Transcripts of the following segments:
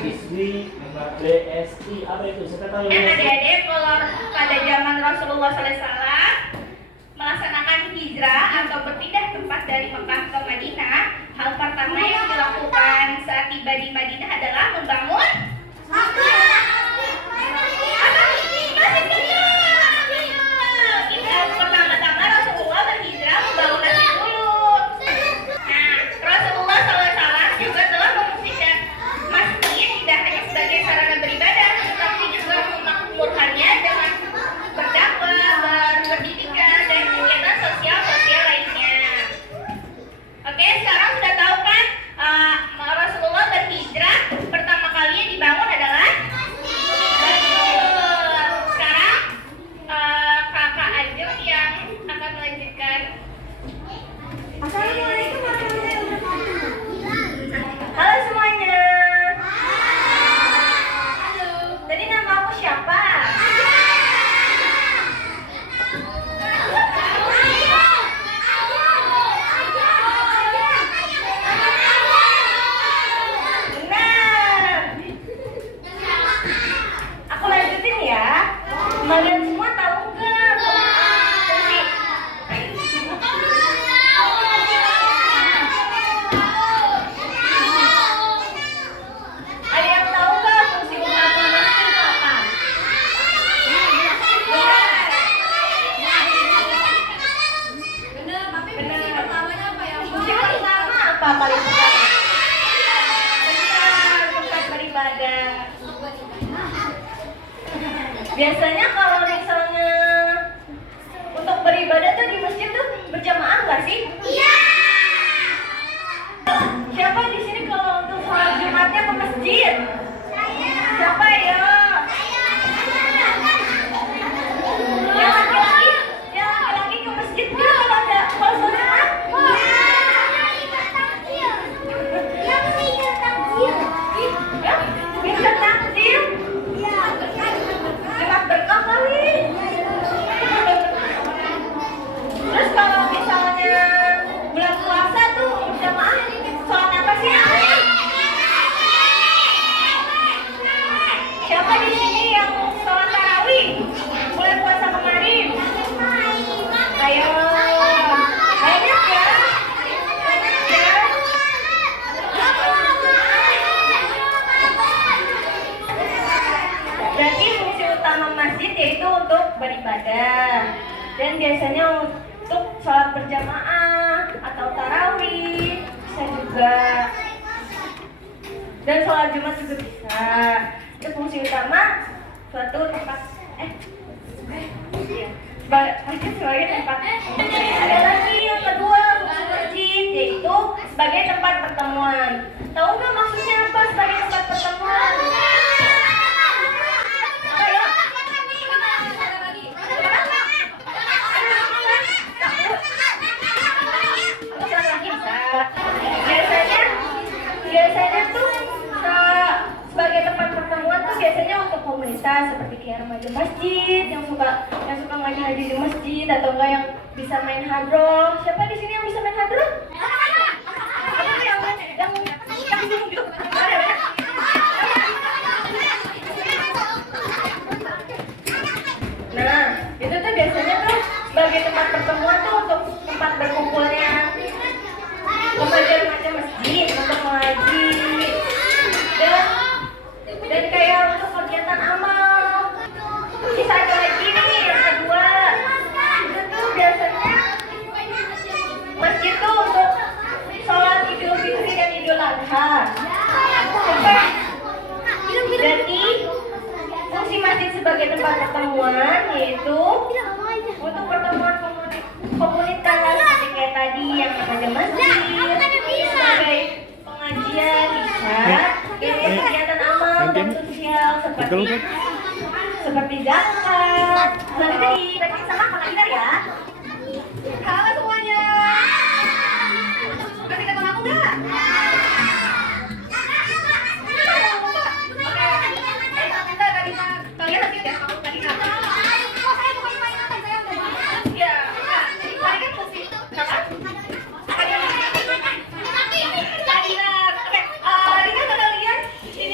siswi BSI. Apa itu? Siapa tahu? Adik-adik, kalau pada zaman Rasulullah SAW melaksanakan hijrah atau berpindah tempat dari Mekah ke Madinah, hal pertama yang dilakukan saat tiba di Madinah adalah membangun pertama-tama Rasulullah berhijrah membangun masjid dulu. Nah, Rasulullah SAW juga telah memfungsikan masjid tidak hanya sebagai sarana beribadah, tetapi juga memakmurkannya dengan berdakwah, berpendidikan, dan kegiatan sosial lainnya. Oke, sekarang sudah tahu kan Rasulullah berhijrah pertama kali yang dibangun adalah sekarang kakak Ajeng yang akan melanjutkan. Assalamualaikum warahmatullahi wabarakatuh. Halo semuanya. Halo. Tadi nama aku siapa? Aku lanjutin ya. Kalian semua tahu nggak fungsi? Ada yang tahu nggak fungsi utama masjid itu apa? Benar. Fungsi pertamanya apa ya? Fungsi pertama apa paling utama? Benar, tempat beribadah. Biasanya kalau misalnya untuk beribadah tuh di masjid tuh berjamaah nggak sih? Iya. Siapa di sini kalau untuk sholat Jumatnya ke masjid? Saya. Siapa ya? Yang laki-laki ke masjid nggak kalau ada kalau sholat Jumat? Bisa takjil? Jumat berkah kali. Terus kalau misalnya bulan puasa tuh berjamaah sholat apa sih? Siapa di sini yang sholat tarawih bulan puasa kemarin? Ayo, banyak ya? Berarti fungsi utama masjid yaitu untuk beribadah dan biasanya untuk sholat berjamaah atau tarawih bisa juga, dan sholat Jumat juga bisa. Itu fungsi utama suatu tempat masjid sebagai tempat. Ada lagi yang kedua, fungsi masjid yaitu sebagai tempat pertemuan. Tahu nggak maksudnya apa sebagai tempat pertemuan? Biasanya tuh sebagai tempat pertemuan tuh biasanya untuk komunitas seperti kayak remaja masjid yang suka ngaji di masjid, atau enggak yang bisa main hadroh. Siapa di sini yang bisa main hadroh? Yang gitu. Nah, itu tuh biasanya tuh sebagai tempat pertemuan tuh untuk tempat berkumpulnya remaja masjid untuk mengaji dan kayak untuk kegiatan amal. Bisa ada lagi nih yang kedua, itu tuh biasanya masjid tuh untuk sholat Idul Fitri dan Idul Adha. Jadi fungsi masjid sebagai tempat pertemuan yaitu untuk pertemuan komunitas seperti kayak tadi yang remaja masjid, sebagai pengajian bisa, kegiatan amal dan sosial seperti zakat. Nanti dibagi sama kakak Indah ya. Halo semuanya. Kasih ketemu aku nggak? Kalian nanti deh mau tadi apa? Ya, tadi kan fungsi apa? Oke, Dina, kalian ini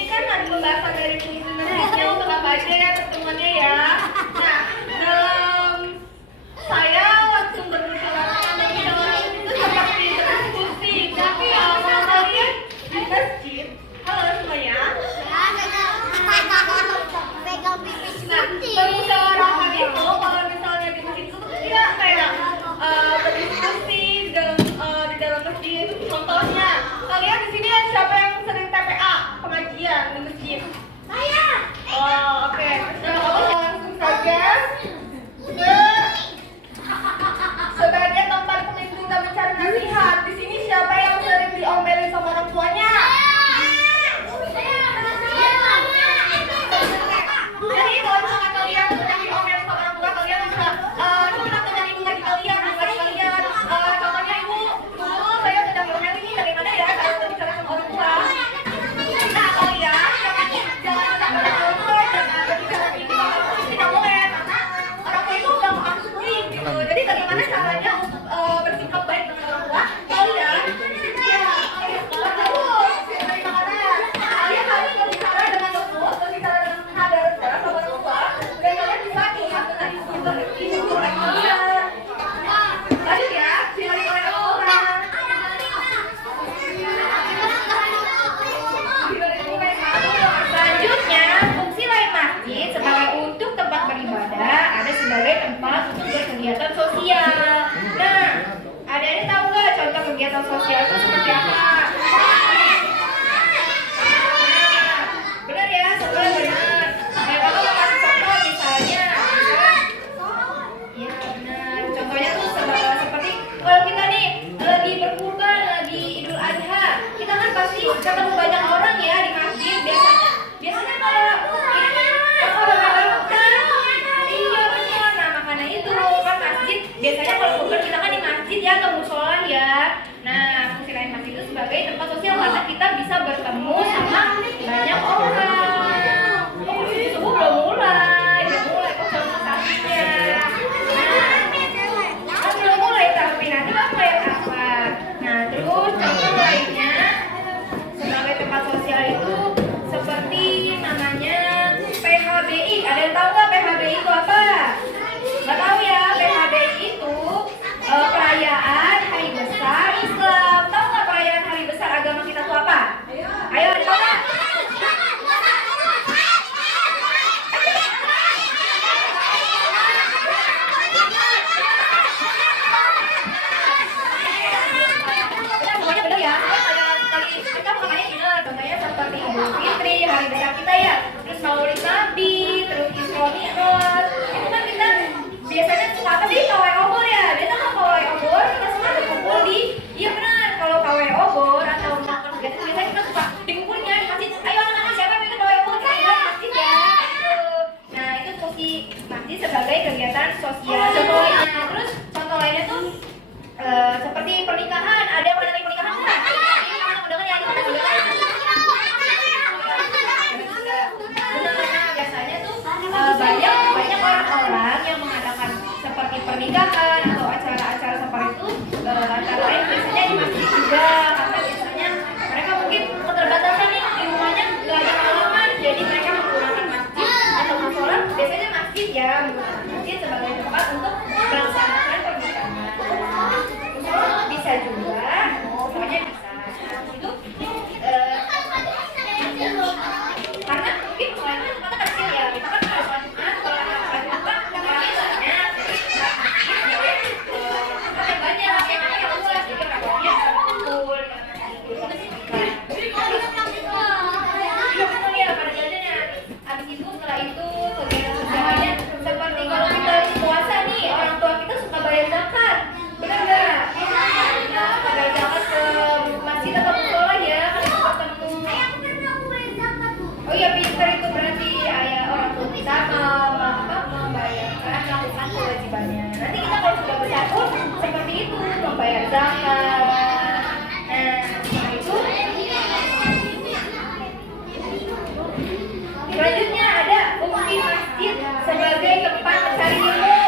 sosial. Nah, adik-adik tahu nggak contoh kegiatan sosial itu seperti apa? Benar ya, sebenarnya benar. Kalau mau kasih contoh misalnya, ya benar. Contohnya tuh seperti kalau kita nih lagi berkurban, lagi Idul Adha, kita kan pasti ketemu banyak orang ya di masjid. Biasanya kalau ini orang kan, iya benar. Nah makanya itu kan masjid. Biasanya kalau kurban kita kan di masjid ya atau musola ya. Nah fungsi lain masjid itu sebagai tempat sosial karena kita bisa bertemu sama banyak orang. Oh subuh belum mulai kok contoh satunya. Nah belum mulai tapi nanti mau mulai apa? Nah terus contoh lainnya sebagai tempat sosial itu seperti namanya PHBI. Ada yang tahu nggak PHBI itu apa? Nggak tahu ya. PHBI itu perayaan Hari Besar Islam. Tahu nggak perayaan Hari Besar agama kita itu apa? Ayo ada tahu nggak? Pokoknya benar ya. Kita makanya benar. Contohnya seperti Idul Fitri, hari besar kita ya. Terus Maulid Nabi, terus Isra Mi'raj. Itu kan kita biasanya suka apa sih? Pawai obor ya. Biasanya kalau pawai obor kita semua berkumpul di, iya benar. Kalau pawai obor atau melakukan kegiatan biasanya kita suka dikumpulnya di masjid. Ayo anak-anak siapa yang ikut pawai obor? Kita di masjid ya. Gitu. Nah itu fungsi masjid sebagai kegiatan sosial. Contoh lainnya. Terus contoh lainnya tuh seperti pernikahan. Ada yang pernah pernikahan nggak? Undangan ya, ini undangan. Nah, biasanya tuh banyak orang-orang yang mengadakan seperti pernikahan atau acara-acara seperti itu antara lain biasanya di masjid juga karena biasanya mereka mungkin keterbatasan nih di rumahnya nggak ada halaman jadi mereka menggunakan masjid atau musola biasanya masjid ya menggunakan masjid sebagai tempat untuk melaksanakan pernikahan. Bisa juga, pokoknya bisa itu karena mungkin soalnya tempatnya kecil ya kita kan harus Jumat kalau anak Jumat kan orangnya banyak yang luas jadi orangnya kumpul iya betul ya pada jalannya habis itu setelah itu kegiatan sosialnya seperti kalau kita puasa nih orang tua kita suka bayar zakat benar nggak? Bayar zakat ke masjid atau musola ya kalau ketemu. Oh iya pintar itu berarti ayah orang tua kita membayarkan melakukan kewajibannya. Nanti kita kalau sudah besar pun seperti itu membayar zakat. Nah setelah itu selanjutnya ada fungsi masjid sebagai tempat mencari ilmu.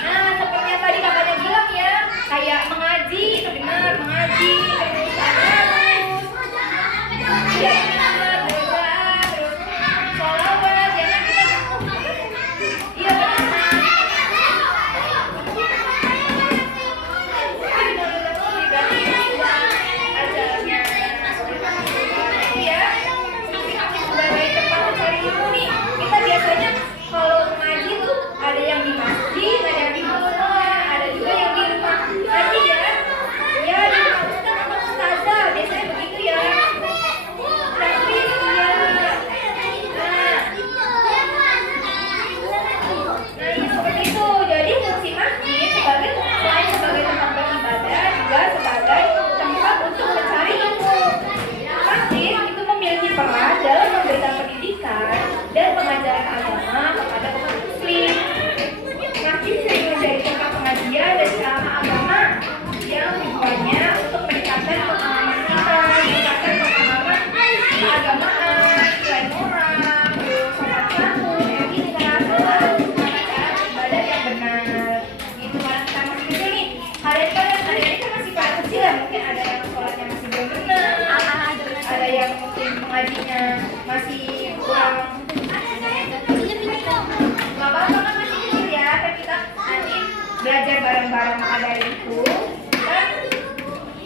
Nah seperti yang tadi kakaknya bilang ya kayak mengaji itu benar mengaji terus ya sholawat ya kan kita iya benar ajaranya ya sebagai tempat mencari ilmu nih kita biasanya kalau mengaji tuh ada yang di masjid ada yang di musola ada juga yang di rumah ngaji ya di rumah ustaz atau ustazah biasanya begitu ya tapi iya nah iya seperti itu jadi fungsi masjid selain sebagai tempat beribadah juga sebagai tempat untuk mencari ilmu. Masjid itu memiliki peran dalam memberikan pendidikan dan pengajaran agama kepada umat muslim. Masjid sering menjadi tempat pengajian dan ceramah agama yang tujuannya untuk meningkatkan pemahaman kita, meningkatkan pemahaman keagamaan, nilai moral, sopan santun, etika, salat, ibadah yang benar. Itu kalau kita masih kecil nih, hari-hari kan masih pada kecil ya, mungkin ada yang sholatnya masih belum benar, ada yang mungkin mengajinya masih kurang. Gak apa-apa kan masih kecil ya, kan kita nanti belajar bareng-bareng maka dari itu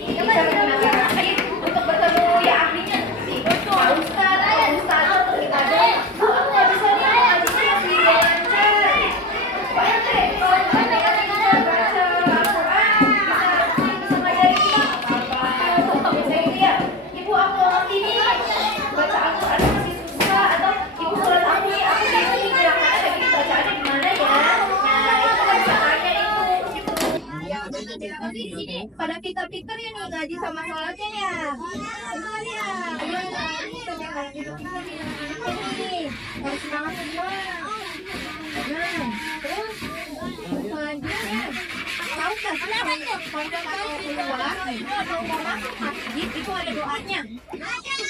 kita bisa menggunakan masjid untuk bertemu ya ahlinya seperti Pak Ustaz atau Ustazah untuk kita aja Bu aku gak bisa nih ngajinya masih belum lancar Pak RT kalau kita nggak bisa baca sama sholatnya ya. Betul ya. Kita jangan duduk ini. Harus semangat semua. Nah, terus selanjutnya tahu nggak kalau keluar atau mau masuk masjid itu ada doanya.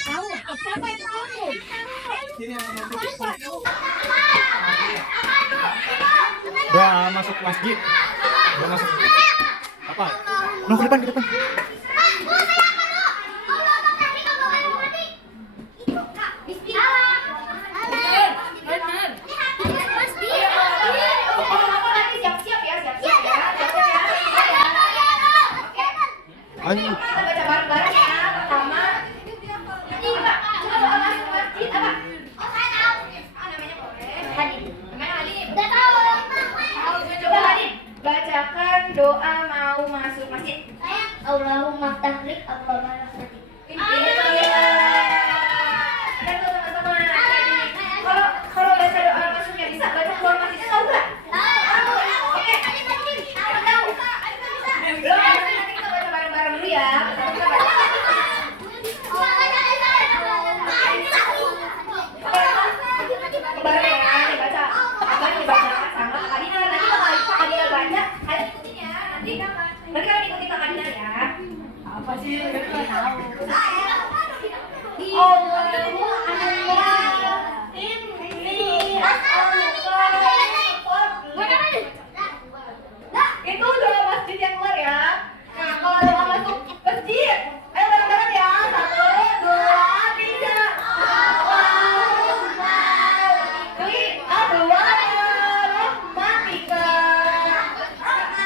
Tahu? Siapa yang tahu? Doa masuk masjid. Doa masuk. Apa? No, ke depan, ke depan. Ayo. Kita baca bareng-bareng ya. Pertama, ini Pak, coba doa masuk masjid apa? Oh, saya tahu. Namanya boleh. Hadid. Namanya Hadid. Udah tahu. Coba Hadid, bacakan doa mau masuk masjid. Saya Allahumma tahlik Allahumma rahmati. Ini teman-teman. Kalau baca doa masuknya bisa baca keluar masjidnya tahu nggak? Tahu. Oke. Tahu. Belum. Nanti kita baca bareng-bareng dulu ya. Bareng ya, dibaca. Akan dibacakan sama Kak Dina. Nanti kalau Kak Dina baca, kalian ikutin ya. Nanti kalian ikutin Kak Dina ya. Apa sih? Nggak tahu. Itu doa masjid yang keluar ya. Nah, kalau doa masuk masjid, ayo bareng-bareng ya. 1, 2, 3.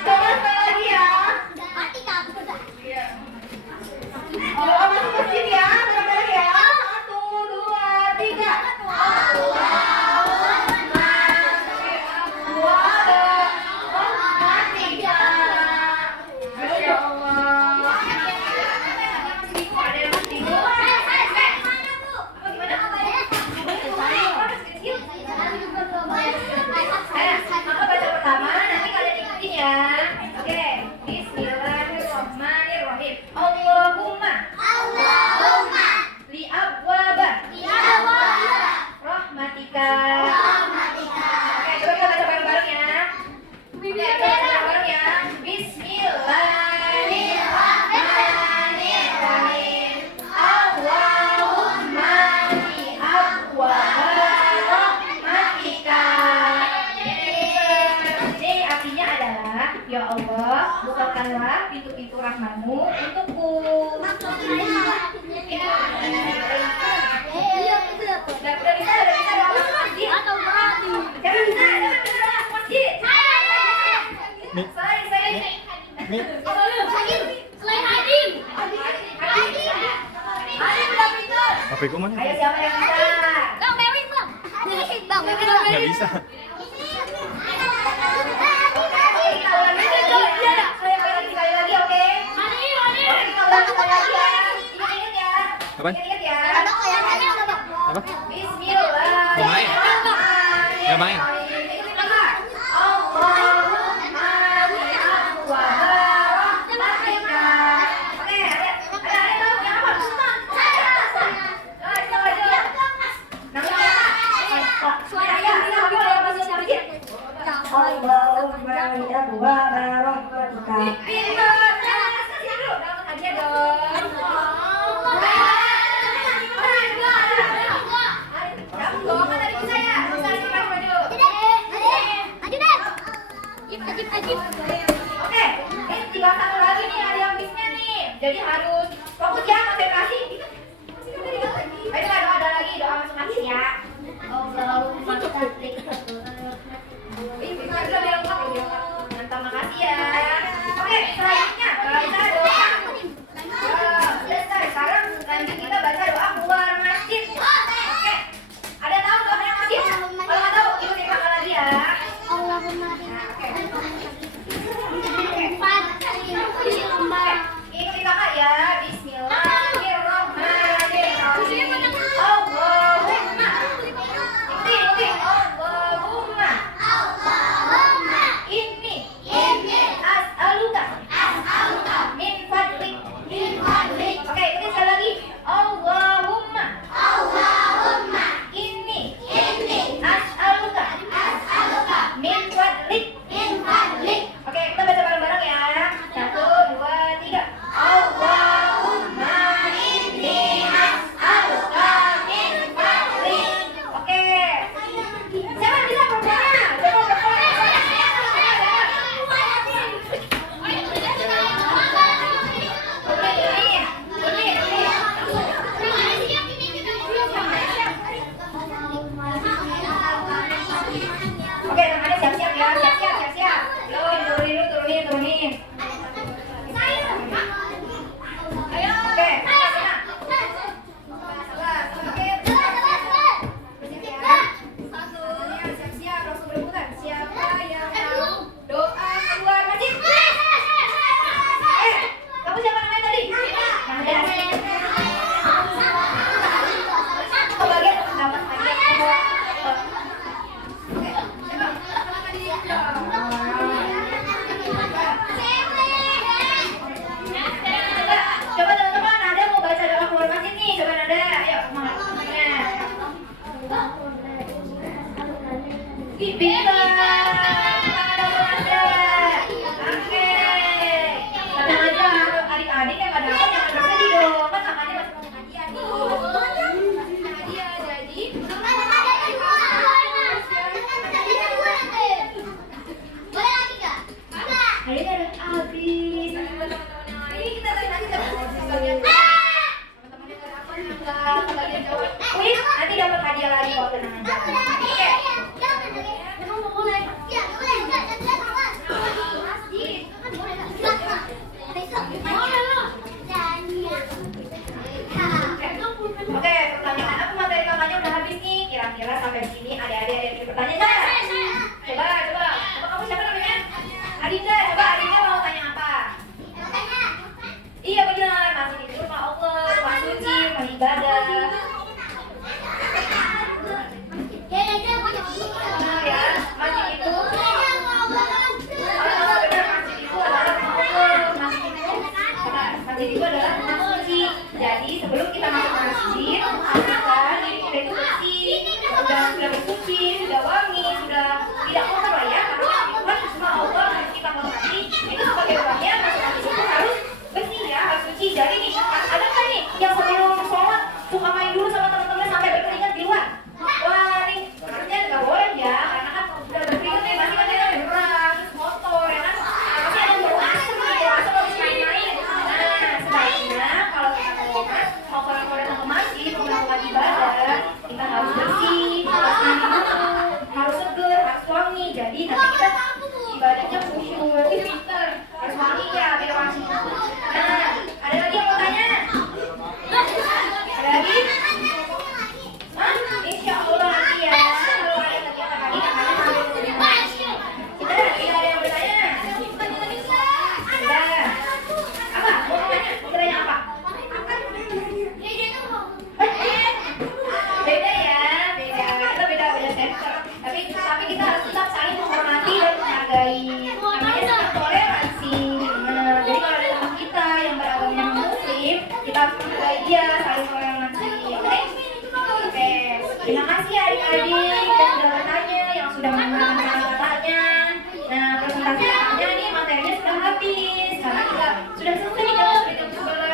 Coba sekali lagi ya. Doa masuk masjid ya, bareng-bareng ya. 1, 2, 3. Ya Allah, bukakanlah pintu-pintu rahmat-Mu untukku. Udah bisa doa masuk masjid. Jangan bisa doa masuk masjid. Saya. Nih. Selain Hadim. HP ku mana? Ayo siapa yang bisa? Bang, Mary, Bang. Bang, Nggak bisa. Sekali lagi, oke? Oke, kita ulang sekali lagi ya. Ingat ya. Apaan? Ingat ya. Apa? Bismillahirrahmanirrahim. Ya, main. Ikutin Kakak. Allahumma wa rahmatika. Oke, ada tahu yang apa? Oke, ini tinggal satu lagi nih, ada yang bisnya nih. Jadi harus fokus ya, konsentrasi. Ayo coba ada lagi doa masuk masjid ya. Allahumma taklik. Bisa bilang lengkap. Mantap, makasih ya. Oke, Pintar. Oke. Tenang aja, adik-adik yang nggak dapat jangan bersedih dong. Kan kakaknya masih mau hadiah nih. Hadiah jadi. Boleh lagi nggak? Hadiahnya udah habis. Ini kita tadi nanti dapat bagian. Teman-temannya nggak dapat nggak kebagian jawab. Wih, nanti dapat hadiah lagi kok, tenang aja. Oke. Oke, pertanyaan aku materi kakaknya udah habis nih. Kira-kira sampai sini adik-adik ada yang bertanya nggak? Coba. Coba kamu siapa namanya? Adinda. Coba Adinda mau tanya apa? Iya benar. Masih di rumah Allah, rumah suci, rumah ibadah. Benar ya, masjid itu. Masjid itu adalah rumah suci. Jadi sebelum kita masuk masjid, pastikan diri kita itu bersih, sudah bersuci, sudah wangi, sudah tidak kotor lah ya. Karena Tuhan cuma Allah yang kita hormati. Itu sebagai orangnya masuk masjid itu harus bersih ya, harus suci. Jadi nih, ada kan nih yang sebelum sholat suka main dulu sama teman-teman sampai berkeringat di luar? Wah, ini harusnya nggak boleh ya, karena kan udah berkeringat nih, pasti kan dia berat, motor ya kan. Pasti ada yang berasal nih, berasal habis main-main. Nah, sebaiknya kalau kita mau datang ke masjid, mau melakukan ibadah, kita harus bersih, harus seger, harus wangi. Jadi nanti kita ibadahnya khusyuk, pinter, harus wangi ya, biar wangi. Nah, ada lagi yang mau tanya? Ada lagi? Hah? Insya Allah nanti ya. Kalau ada kegiatan lagi, kakaknya sambil berbicara. Sudah, tidak ada yang bertanya? Sudah. Apa? Mau tanya? Mau tanya apa? Beda ya, kita beda sektor. Tapi kita harus tetap saling menghormati dan menghargai. Namanya sikap toleransi. Nah, jadi kalau ada teman kita yang beragama muslim, kita harus menghargai dia, saling toleransi. Oke. Terima kasih adik-adik yang sudah bertanya, yang sudah menggunakan kata-katanya. Nah, presentasi kakaknya nih materinya sudah habis karena kita sudah selesai nih jam 11.